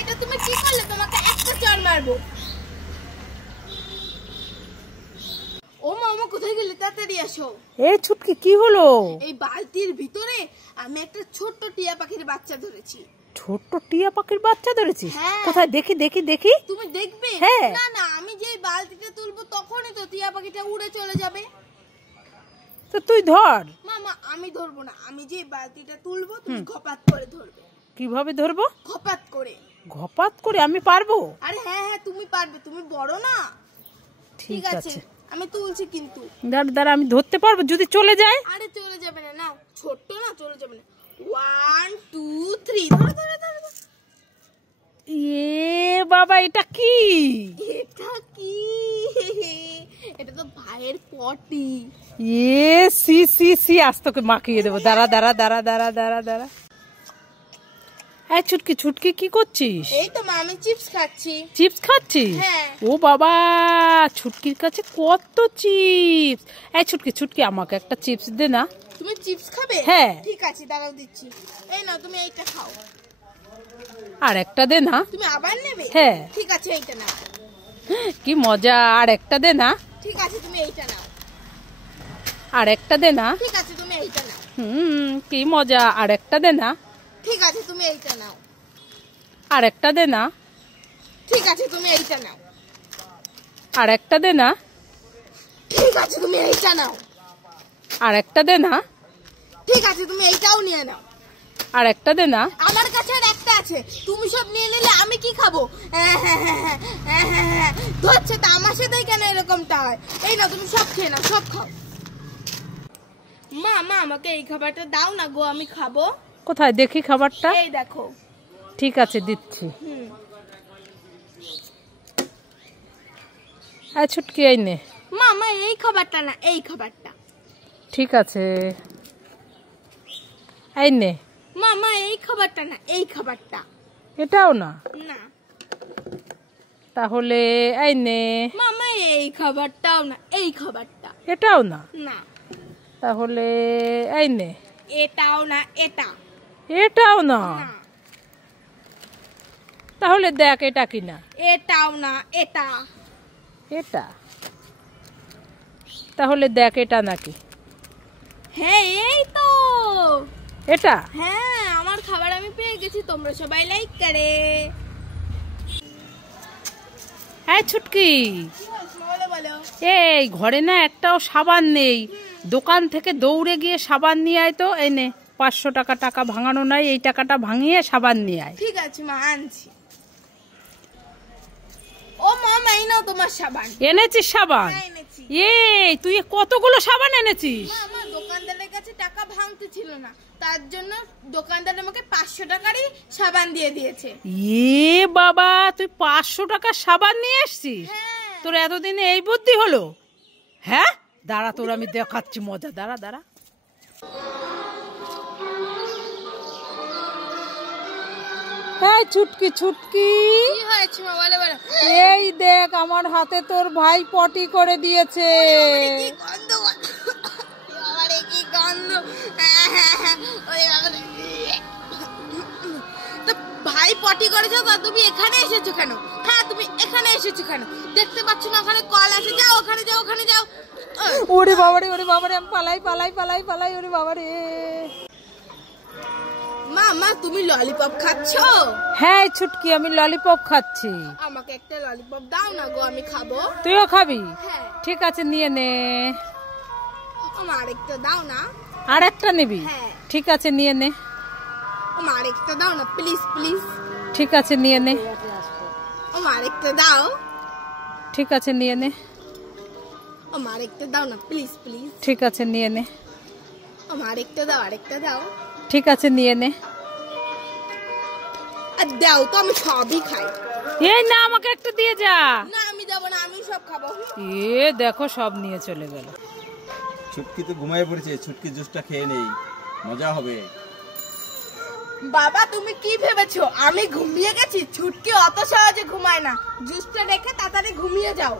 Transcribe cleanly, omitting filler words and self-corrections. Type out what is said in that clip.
এটা তুমি কি করলে? তোমাকে একটা চড় মারবো। ও মামা কোথায় গেলে? তাড়াতাড়ি আসো। এই ছুটকি কি হলো? এই বালতির ভিতরে আমি একটা ছোট্ট টিয়া পাখির বাচ্চা ধরেছি। ছোট্ট টিয়া পাখির বাচ্চা ধরেছিস? হ্যাঁ। কোথায় দেখি দেখি দেখি। তুমি দেখবে? হ্যাঁ। না না, আমি যেই বালতিটা তুলবো তখনই তো টিয়া পাখিটা উড়ে চলে যাবে। তো তুই ধর। মামা আমি ধরবো না, আমি যেই বালতিটা তুলবো তুমি ঘপাত করে ধরবে। কিভাবে ধরবো? ঘপাত করে। ঘপাত করে? আমি পারবো? আরে হ্যাঁ হ্যাঁ তুমি পারবে, তুমি বড় না। ঠিক আছে আমি তুলছি কিন্তু। দাঁড়া দাঁড়া, আমি ধরতে পারবো যদি চলে যায়? আরে চলে যাবে না, নাও ছোট্ট না, চলে যাবে না। 1 2 3 ধরো ধরো ধরো। বাবা এটা কি? এটা কি? এটা তো ভাইয়ের পটি। সি সি সি, আজ তোকে মাখিয়ে দেবো। দাঁড়া দাঁড়া দাঁড়া দাঁড়া দাঁড়া দাঁড়া। এই ছুটকি ছুটকি কি করছিস? এই তো মা, আমি চিপস খাচ্ছি। চিপস খাচ্ছিস? হ্যাঁ। ও বাবা, ছুটকির কাছে কত চিপস। এই ছুটকি ছুটকি, আমাকে একটা চিপস দে না। তুমি চিপস খাবে? হ্যাঁ। ঠিক আছে দাঁড়াও দিচ্ছি। এই নাও তুমি এইটা খাও। আর একটা দে না। তুমি আবার নেবে? হ্যাঁ। ঠিক আছে এইটা নাও। কি মজা, আর একটা দে না। ঠিক আছে তুমি এইটা নাও। আর একটা দে না। ঠিক আছে তুমি এইটা নাও। কি মজা, আর একটা দে না। ঠিক আছে তুমি এইটা নাও। আর একটা দে না। ঠিক আছে তুমি এইটা নাও। আর একটা দে না। ঠিক আছে তুমি এইটা নাও। আর একটা দে না। ঠিক আছে তুমি এইটাও নিয়ে নাও। আর একটা দে না। আমার কাছে আর একটা আছে, তুমি সব নিয়ে নিলে আমি কি খাবো? ধরছে তামাশা দেয় কেন এরকমটা হয়? এই না তুমি সব খেয়ে নাও, সব খাও। মা মা আমাকে এই খাবারটা দাও না গো, আমি খাবো। কোথায় দেখি খাবারটা? এই দেখো। ঠিক আছে দিচ্ছি। এই ছুটকি এই নে। মা মা এই খাবারটা না, এই খাবারটা। ঠিক আছে এই নে। মা মা এই খাবারটা না, এই খাবারটা। এটাও না? না। তাহলে এই নে। মা মা এই খাবারটাও না, এই খাবারটা। এটাও না? না। তাহলে এই নে। এটাও না, এটা। এটাও না? না। তাহলে দেখ এটা কিনা। এটাও না, এটা। এটা? তাহলে দেখ এটা নাকি। হ্যাঁ এই তো এটা। হ্যাঁ আমার খাবার আমি পেয়ে গেছি, তোমরা সবাই লাইক করে। হ্যাঁ ছুটকি, বলো বলো। এই ঘরে না একটাও সাবান নেই, দোকান থেকে দৌড়ে গিয়ে সাবান নিয়ে আয় তো। এই নে 500 টাকা, টাকা ভাঙানো নাই, এই টাকাটা ভাঙিয়ে সাবান নিয়ে আয়। ঠিক আছে মা আনছি। ও মা এই নাও তোমার সাবান। এনেছিস সাবান? এনেছি। এই তুই কতগুলো সাবান এনেছিস? মা আমার দোকানদারের কাছে টাকা ভাঙতে ছিল না, তার জন্য দোকানদার আমাকে 500 টাকারই সাবান দিয়ে দিয়েছে। বাবা, তুই 500 টাকার সাবান নিয়ে এসছিস? হ্যাঁ। তোর এতদিনে এই বুদ্ধি হলো? হ্যাঁ দাঁড়া, তোর আমি দেখাচ্ছি মজা। দাঁড়া দাঁড়া। হ্যাঁ ছুটকি ছুটকি, কি হয়েছে মা বলো বলো। এই দেখ আমার হাতে তোর ভাই পটি করে দিয়েছে। কি গন্ধ, আরে কি গন্ধ। ওরে বাবা, তো ভাই পটি করেছো তো তুমি এখানে এসেছো কেন? হ্যাঁ তুমি এখানে এসেছো কেন? দেখতে পাচ্ছ না ওখানে কল আছে? যাও ওখানে যাও, ওখানে যাও। ওরে বাবারে, ওরে বাবারে, আমি পালাই পালাই পালাই পালাই। ওরে বাবারে। মা মা তুমি ললিপপ খাচ্ছো? হ্যাঁ ছুটকি, আমি ললিপপ খাচ্ছি। আমাকে একটা ললিপপ দাও না গো, আমি খাবো। তুইও খাবি? হ্যাঁ। ঠিক আছে নিয়ে নে। আমার আরেকটা দাও না। আর একটা নিবি? হ্যাঁ। ঠিক আছে নিয়ে নে। আমার আরেকটা দাও না প্লিজ প্লিজ। ঠিক আছে নিয়ে নে। আমার আরেকটা দাও। ঠিক আছে নিয়ে নে। আমার আরেকটা দাও না প্লিজ প্লিজ। ঠিক আছে নিয়ে নে। আমার আরেকটা দাও, আরেকটা দাও। ঠিক আছে নিয়ে নে। আর দাও তো, আমি সবই খাই। এই না, আমাকে একটা দিয়ে যা। না আমি দেবো না, আমি সব খাবো। দেখো সব নিয়ে চলে গেল। ছুটকি তো ঘুমায় পড়েছে, ছুটকি জুসটা খেয়ে নেই, মজা হবে। বাবা তুমি কি ভেবেছো আমি ঘুমিয়ে গেছি? ছুটকি অত সহজে ঘুমায় না, জুসটা রেখে তাড়াতাড়ি ঘুমিয়ে যাও।